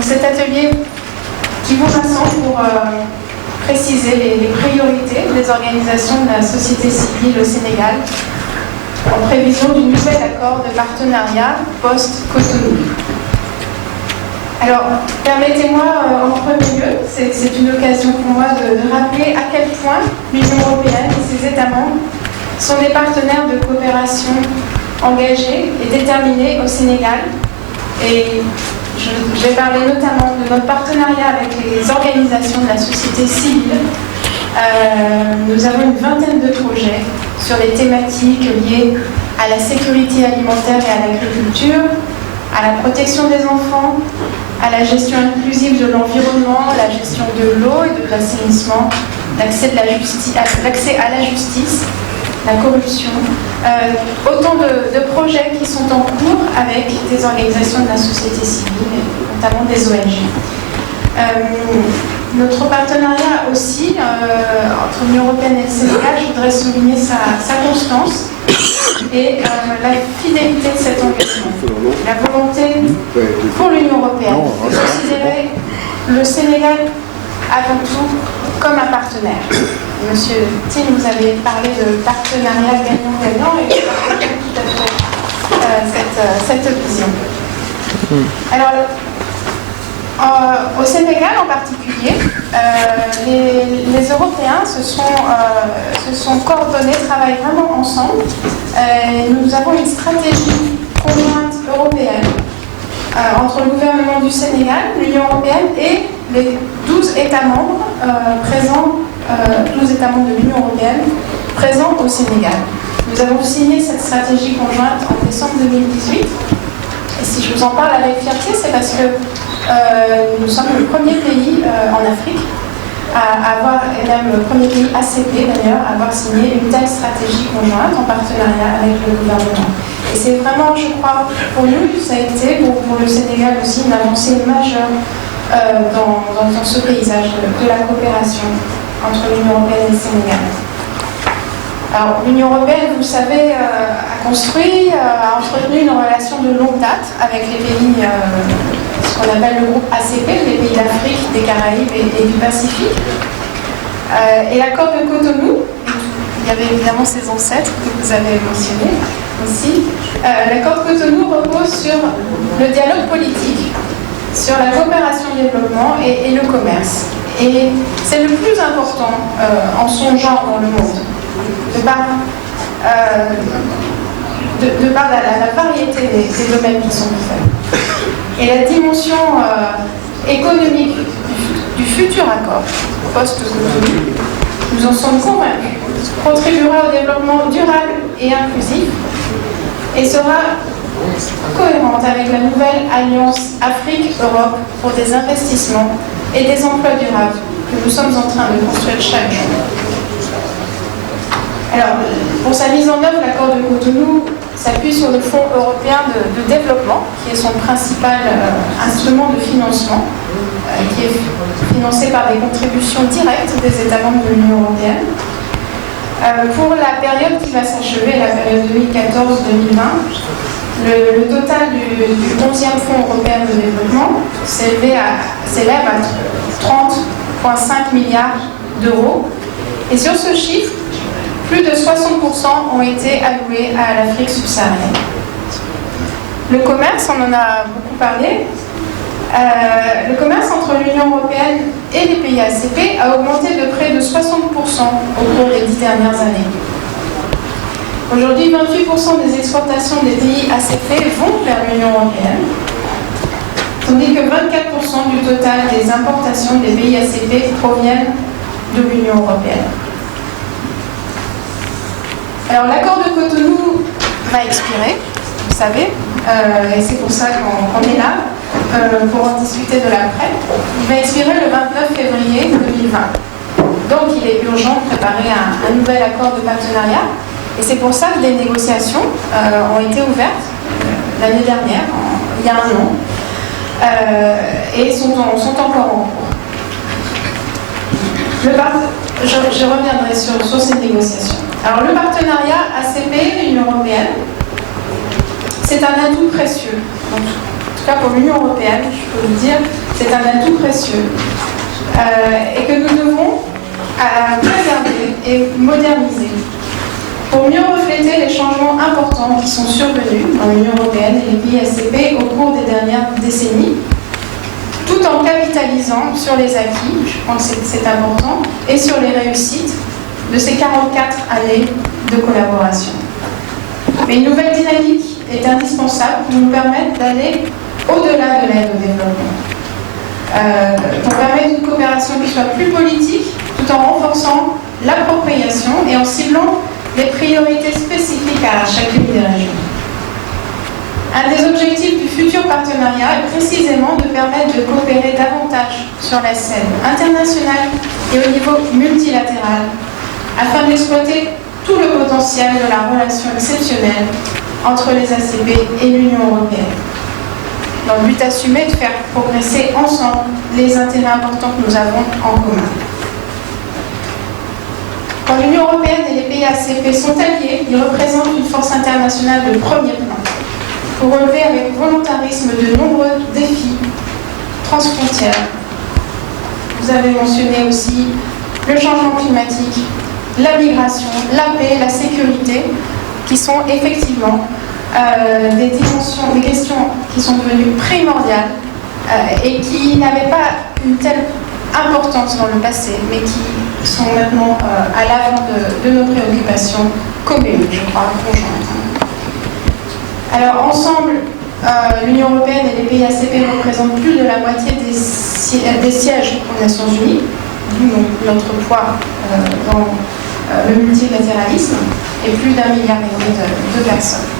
Donc cet atelier qui vous rassemble pour préciser les priorités des organisations de la société civile au Sénégal en prévision du nouvel accord de partenariat post-Cotonou. Alors, permettez-moi en premier lieu, c'est une occasion pour moi de rappeler à quel point l'Union européenne et ses États membres sont des partenaires de coopération engagés et déterminés au Sénégal. Et je vais parler notamment de notre partenariat avec les organisations de la société civile. Nous avons une vingtaine de projets sur les thématiques liées à la sécurité alimentaire et à l'agriculture, à la protection des enfants, à la gestion inclusive de l'environnement, la gestion de l'eau et de l'assainissement, l'accès à la justice, la corruption. Autant de projets qui sont en cours avec des organisations de la société civile, notamment des ONG. Notre partenariat aussi entre l'Union européenne et le Sénégal, je voudrais souligner sa constance et la fidélité de cet engagement. La volonté pour l'Union européenne de considérer le Sénégal avant tout comme un partenaire. Monsieur Tin, vous avez parlé de partenariat gagnant-gagnant et je partage tout à fait cette vision. Alors, au Sénégal en particulier, les Européens se sont coordonnés, travaillent vraiment ensemble. Nous avons une stratégie conjointe européenne entre le gouvernement du Sénégal, l'Union européenne et les 12 États membres présents, 12 États membres de l'Union européenne présents au Sénégal. Nous avons signé cette stratégie conjointe en décembre 2018. Et si je vous en parle avec fierté, c'est parce que nous sommes le premier pays en Afrique à avoir, et même le premier pays ACP d'ailleurs, à avoir signé une telle stratégie conjointe en partenariat avec le gouvernement. Et c'est vraiment, je crois, pour nous, ça a été, pour le Sénégal aussi, une avancée majeure dans ce paysage de la coopération entre l'Union européenne et le Sénégal. Alors, l'Union européenne, vous le savez, a construit, a entretenu une relation de longue date avec les pays, ce qu'on appelle le groupe ACP, les pays d'Afrique, des Caraïbes et du Pacifique. Et l'accord de Cotonou, il y avait évidemment ses ancêtres que vous avez mentionnés aussi. L'accord de Cotonou repose sur le dialogue politique, sur la coopération au développement et le commerce. Et c'est le plus important en son genre dans le monde. De par la variété des domaines qui sont couverts. Et la dimension économique du futur accord post-Cotonou, nous en sommes convaincus, contribuera au développement durable et inclusif et sera cohérente avec la nouvelle alliance Afrique-Europe pour des investissements et des emplois durables que nous sommes en train de construire chaque jour. Alors, pour sa mise en œuvre, l'accord de Cotonou s'appuie sur le Fonds européen de développement, qui est son principal instrument de financement, qui est financé par des contributions directes des États membres de l'Union européenne. Pour la période qui va s'achever, la période 2014-2020, le total du 11e Fonds européen de développement s'élève à 30,5 milliards d'euros. Et sur ce chiffre, plus de 60% ont été alloués à l'Afrique subsaharienne. Le commerce, on en a beaucoup parlé. Le commerce entre l'Union européenne et les pays ACP a augmenté de près de 60% au cours des 10 dernières années. Aujourd'hui, 28% des exportations des pays ACP vont vers l'Union européenne, tandis que 24% du total des importations des pays ACP proviennent de l'Union européenne. Alors l'accord de Cotonou va expirer, vous savez, et c'est pour ça qu'on est là, pour en discuter de l'après. Il va expirer le 29 février 2020. Donc il est urgent de préparer un nouvel accord de partenariat, et c'est pour ça que les négociations ont été ouvertes l'année dernière, il y a un an, et sont encore en cours. Je reviendrai sur ces négociations. Alors le partenariat ACP-Union européenne, c'est un atout précieux. Donc, en tout cas pour l'Union européenne, je peux vous dire, c'est un atout précieux et que nous devons préserver et moderniser pour mieux refléter les changements importants qui sont survenus dans l'Union européenne et les pays ACP au cours des dernières décennies, tout en capitalisant sur les acquis, je pense que c'est important, et sur les réussites de ces 44 années de collaboration. Mais une nouvelle dynamique est indispensable pour nous permettre d'aller au-delà de l'aide au développement. Pour permettre une coopération qui soit plus politique, tout en renforçant l'appropriation et en ciblant les priorités spécifiques à chacune des régions. Un des objectifs du futur partenariat est précisément de permettre de coopérer davantage sur la scène internationale et au niveau multilatéral, afin d'exploiter tout le potentiel de la relation exceptionnelle entre les ACP et l'Union européenne, dans le but assumé de faire progresser ensemble les intérêts importants que nous avons en commun. Quand l'Union européenne et les pays ACP sont alliés, ils représentent une force internationale de premier plan pour relever avec volontarisme de nombreux défis transfrontières. Vous avez mentionné aussi le changement climatique, la migration, la paix, la sécurité, qui sont effectivement des questions qui sont devenues primordiales et qui n'avaient pas une telle importance dans le passé, mais qui sont maintenant à l'avant de nos préoccupations communes, je crois, conjointes. Alors, ensemble, l'Union européenne et les pays ACP représentent plus de la moitié des sièges aux Nations Unies, d'où notre poids dans le multilatéralisme, et plus d'1,5 milliard de personnes.